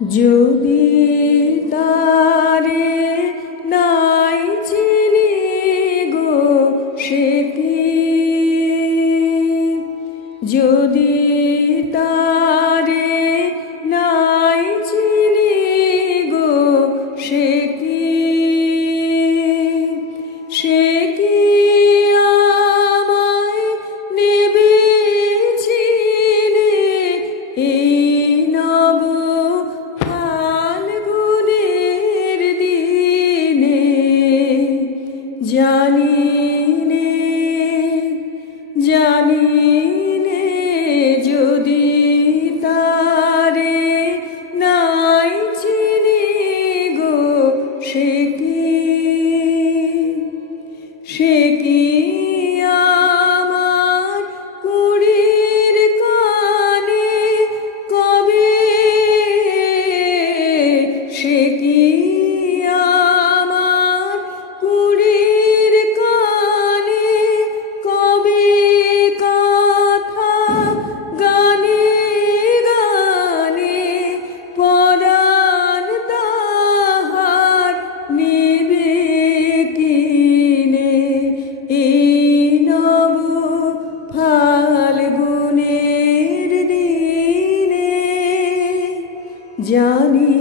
যদি তারে নাই চিনি গো সে কি, যদি তারে নাই চিনি গো সে কি, সে কি আমায় নেবে চিনে এই নব ফাল্গুনের দিনে। জানি নে জানি নে যদি তারে নাই চিনি গো সে কি, সে কি আমার কুড়ির কানে কবে, সে কি আমার কুড়ির কানে কবে কথা গানে গানে পরাণ তাহার নেবে কিনে এই নব ফাল্গুনের দিনে। জানি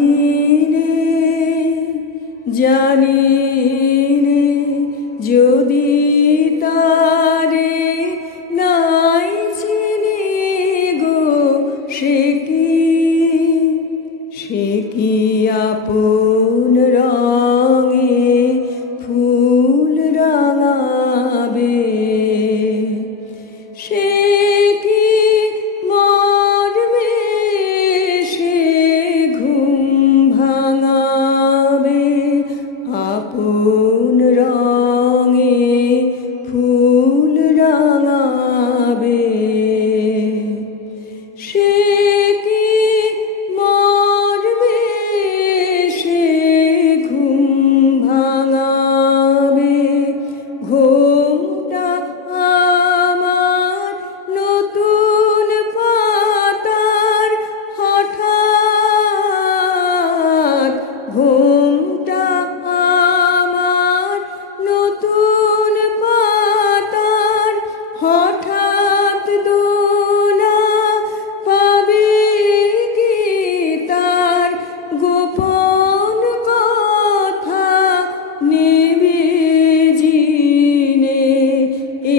নে জানি নে যদি তারে নাই চিনি গো সে কি, সে কি আপন রঙে ফুল রাঙাবে, সে কি মরবে সে ঘুম ভাঙাবে, আপন রঙে ফুল রাঙাবে, সে কি মরবে সে ঘুম ভাঙাবে। ঘোমটা আমার নতুন পাতার হঠাৎ, ঘোমটা আমার নতুন পাতার হঠাৎ দোলা পাবে কি তার গোপন কথা নেবে জিনে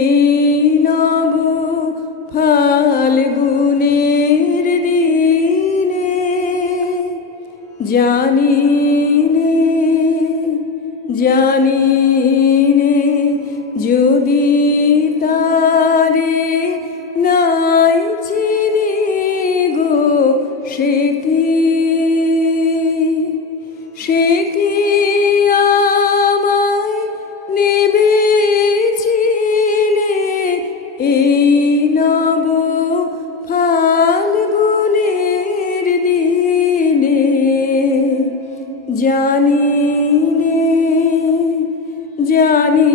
এই নব ফাল্গুনের দিনে। জানি নে জানি নে যদি তারে নাই চিনি গো সে কি, সে কি আমায় নেবে চিনে এই নব ফাল্গুনের দিনে। জানি নে জানি